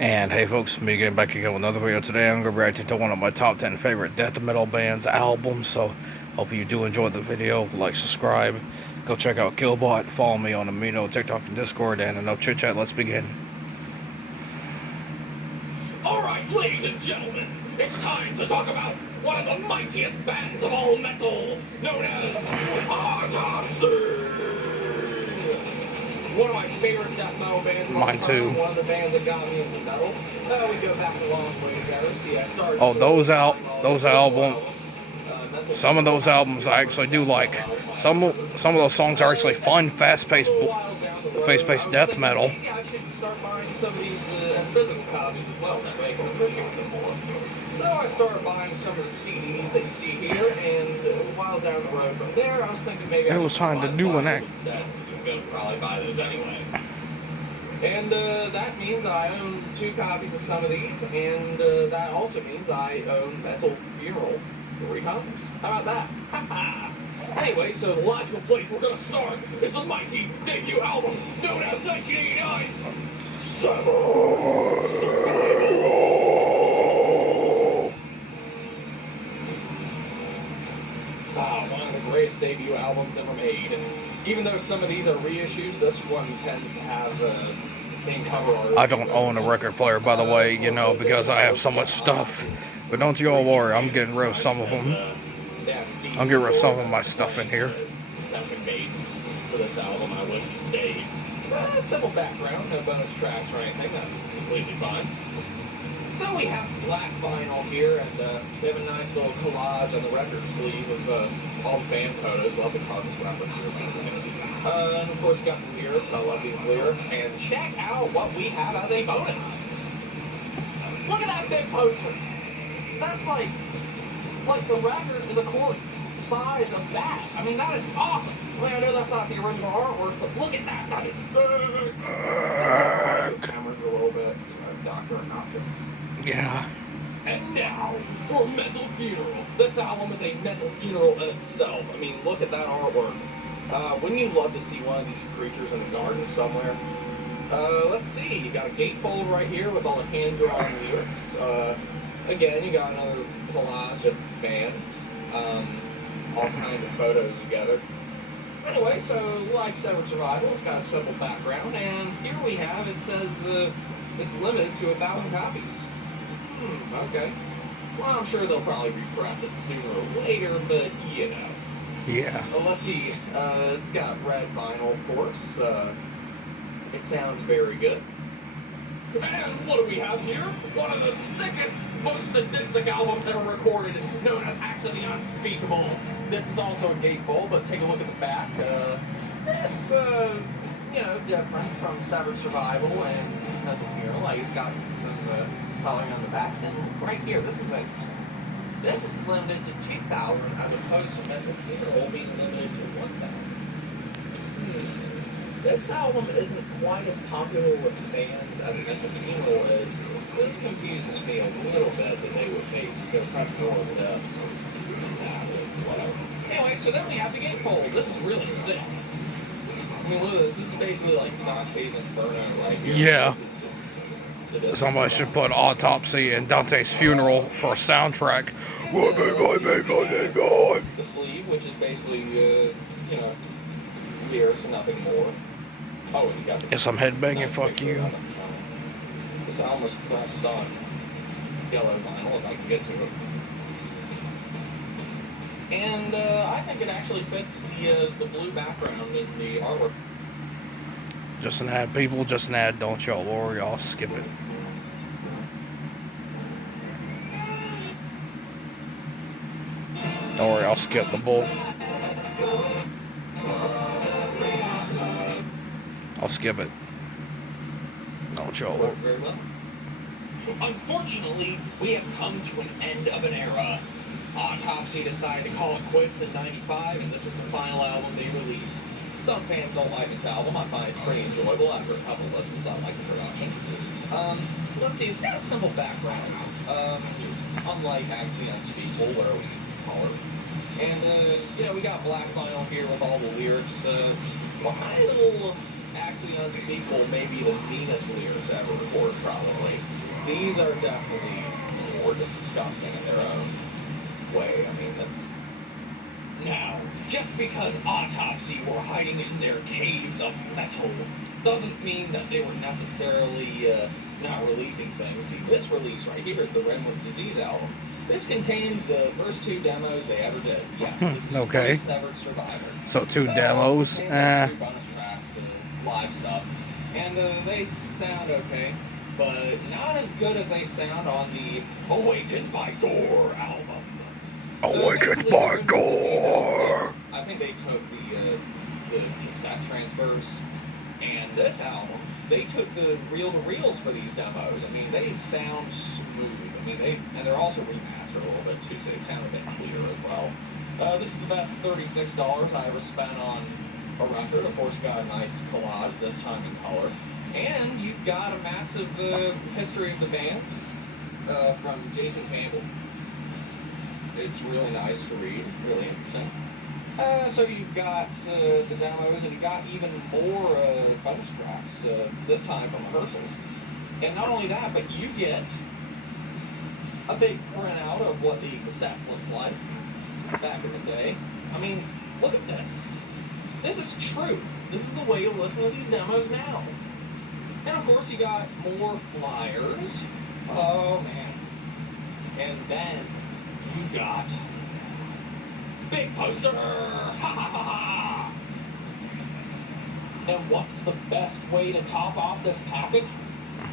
And hey folks, me getting back again with another video. Today I'm going to be reacting to one of my top 10 favorite death metal bands albums. So hope you do enjoy the video. Like, subscribe, go check out Killbot, follow me on Amino, TikTok, and Discord, and enough chit chat, let's begin. Alright, ladies and gentlemen, it's time to talk about one of the mightiest bands of all metal, known as Autopsy! One of my favorite death metal bands. Mine too. One of the bands that got me into metal. We go back a long way together. See, I started. Oh, those albums. Some of those albums I actually do like. Some of those songs are actually fun, fast-paced death metal. Maybe I should start buying some of these as physical copies as well. That way I can appreciate them more. So I started buying some of the CDs that you see here, and a while down the road from there, I was thinking maybe I was trying to do an act. I'm going to probably buy those anyway. And that means I own 2 copies of some of these, and that also means I own Metal Funeral 3 copies. How about that? Anyway, so the logical place we're going to start is the mighty debut album known as 1989's one of the greatest debut albums ever made. Even though some of these are reissues, this one tends to have the same cover art. I don't own a record player, by the way, you know, because I have so much stuff. But don't you all worry, I'm getting rid of some of them. I'm getting rid of some of my stuff in here. Second bass for this album, I wish he stayed. Simple background, no bonus tracks or anything, that's completely fine. So we have black vinyl here, and we have a nice little collage on the record sleeve of all the band photos. Love the carbon wrapper here. And of course, got the lyrics. I love these lyrics. And check out what we have as a bonus. Look at that big poster. That's like the record is a quart size of that. I mean, that is awesome. I mean, I know that's not the original artwork, but look at that. That is sick. Cameras a little bit, Dr. Obnoxious. Yeah. And now, for Metal Funeral. This album is a metal funeral in itself. I mean, look at that artwork. Wouldn't you love to see one of these creatures in a garden somewhere? Let's see. You got a gatefold right here with all the hand-drawn lyrics. Again, you got another collage of the band. All kinds of photos together. Anyway, so like Severed Survival, it's got a simple background, and here we have, it says it's limited to 1,000 copies. Okay. Well, I'm sure they'll probably repress it sooner or later, but you know. Yeah. Well, let's see. It's got red vinyl, of course. It sounds very good. And what do we have here? One of the sickest, most sadistic albums ever recorded, known as Acts of the Unspeakable. This is also a gatefold, but take a look at the back. It's, different from Severed Survival and Metal Funeral. Like, it's got some coloring on the back. And right here, this is interesting. This is limited to 2,000 as opposed to Metal Funeral being limited to 1,000. This album isn't quite as popular with fans as Metal Funeral is, so this confuses me a little bit that they would press more of this. Whatever. Anyway, so then we have the gatefold. This is really sick. I mean, look at this. This is basically like Dante's Inferno right here. Yeah. This is Somebody should put Autopsy and Dante's Funeral for a soundtrack. The sleeve, which is basically, lyrics and nothing more. Oh, and you got this. Yes, I'm headbanging, fuck you. This album was pressed on yellow vinyl, if I can get to it. And I think it actually fits the blue background in the artwork. Just an ad, people, just an ad. Don't y'all worry, I'll skip it. Don't worry, I'll skip the bull. I'll skip it. Don't y'all worry. Very well. Unfortunately, we have come to an end of an era. Autopsy decided to call it quits in '95, and this was the final album they released. Some fans don't like this album. I find it's pretty enjoyable after a couple listens. I like the production. Let's see, it's got a simple background. Unlike Acts of the Unspeakable, where it was colored. And, we got black vinyl here with all the lyrics. My little Acts of the Unspeakable may be the meanest lyrics ever recorded, probably. These are definitely more disgusting in their own way. I mean, that's... Now, just because Autopsy were hiding in their caves of metal doesn't mean that they were necessarily not releasing things. See, this release right here is the Redwood Disease album. This contains the first 2 demos they ever did. Yes, this is Okay. Severed Survivor. So 2 demos. Two bonus tracks, live stuff, and they sound okay, but not as good as they sound on the Awakened by Gore album. Awakened by Gore. I think they took the cassette transfers, and this album, they took the reel-to-reels for these demos. I mean, they sound smooth. I mean, they're also remastered a little bit too, so they sound a bit clearer as well. This is the best $36 I ever spent on a record. Of course, got a nice collage, this time in color. And you've got a massive history of the band from Jason Campbell. It's really nice to read, really interesting. So you've got the demos, and you've got even more bonus tracks, this time from rehearsals. And not only that, but you get a big printout of what the cassettes looked like back in the day. I mean, look at this. This is true. This is the way to listen to these demos now. And of course, you got more flyers. Oh, man. And then you got big poster. Ha ha ha ha. And what's the best way to top off this package?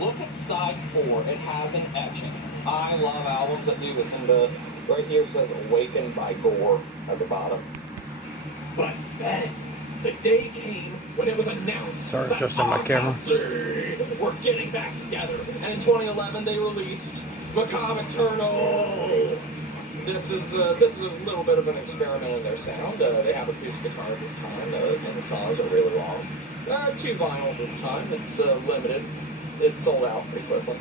Look at side 4. It has an etching. I love albums that do this, and right here says Awakened by Gore at the bottom. But then the day came when it was announced Sorry, that just on my camera. We're getting back together, and in 2011 they released Macabre Eternal. This is a little bit of an experiment in their sound. They have acoustic guitars this time, and the songs are really long. 2 vinyls this time. It's limited. It's sold out pretty quickly.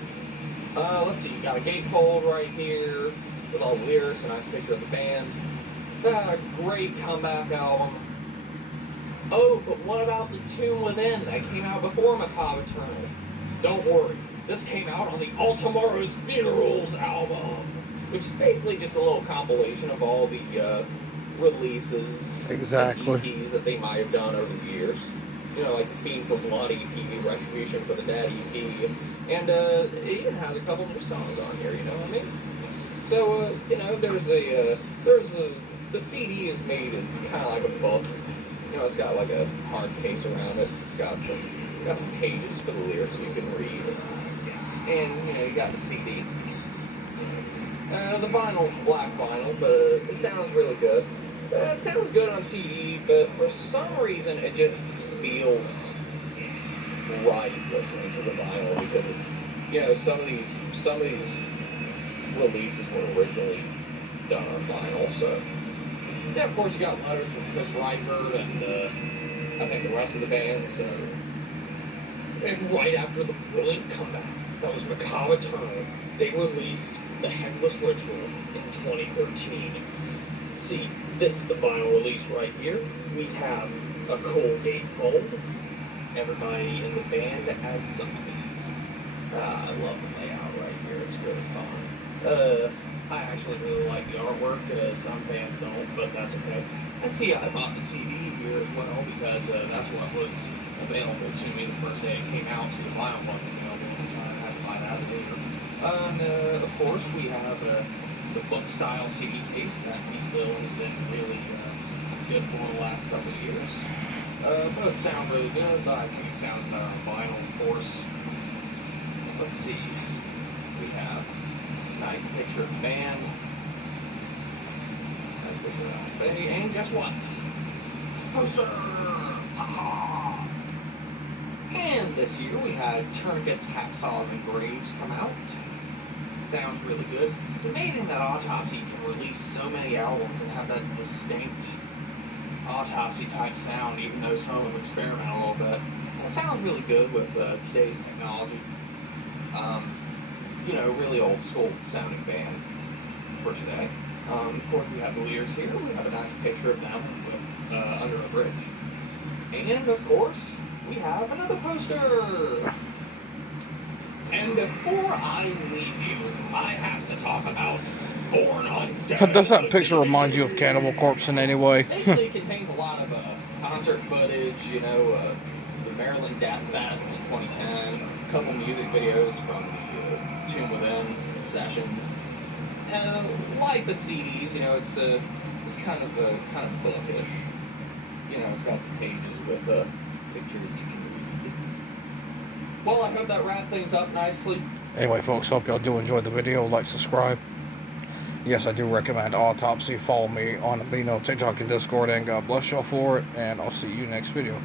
Let's see, you got a gatefold right here with all the lyrics, a nice picture of the band. Great comeback album. Oh, but what about the Tomb Within that came out before Macabre Eternal? Don't worry, this came out on the All Tomorrow's Funerals album, which is basically just a little compilation of all the releases Exactly. and EPs that they might have done over the years. You know, like the Fiend for Blood EP, Retribution for the Dead EP, and it even has a couple new songs on here, you know what I mean? So, you know, the CD is made in kind of like a book. You know, it's got like a hard case around it. It's got some pages for the lyrics you can read. And, you know, you got the CD. The vinyl's black vinyl, but it sounds really good. It sounds good on CD, but for some reason it just feels right listening to the vinyl, because it's, you know, some of these releases were originally done on vinyl. So yeah, of course you got letters from Chris Reichert and I think the rest of the band. So, and right after the brilliant comeback that was Macabre Eternal, they released the Headless Ritual in 2013. See, this is the vinyl release right here. We have a cool gatefold. Everybody in the band as zombies. I love the layout right here. It's really fun. I actually really like the artwork. Some bands don't, but that's okay. And see, I bought the CD here as well because that's what was available to me the first day it came out. So the vinyl wasn't available. I had to buy that later. And of course, we have the book style CD case that Peace Bill has been really good for the last couple of years. Both sound really good, but I think it sounds better on vinyl, of course. Let's see. We have a nice picture of the band. Nice picture of that one. And guess what? Poster! And this year we had Tourniquets, Hacksaws, and Graves come out. Sounds really good. It's amazing that Autopsy can release so many albums and have that distinct Autopsy type sound, even though some of them experiment a little bit. It sounds really good with today's technology. You know, really old school sounding band for today. Of course, we have the lyrics here. We have a nice picture of them with, under a bridge. And of course, we have another poster. And before I leave you, I have to talk about Born Undead. Does that picture remind you of Cannibal Corpse in any way? Basically, it contains a lot of concert footage, you know, the Maryland Death Fest in 2010, a couple music videos from the Tomb Within sessions, and like the CDs, you know, it's kind of bookish. You know, it's got some pages with pictures you can read. Well, I hope that wrapped things up nicely. Anyway, folks, hope y'all do enjoy the video. Like, subscribe. Yes, I do recommend Autopsy. Follow me on TikTok and Discord, and God bless y'all for it. And I'll see you next video.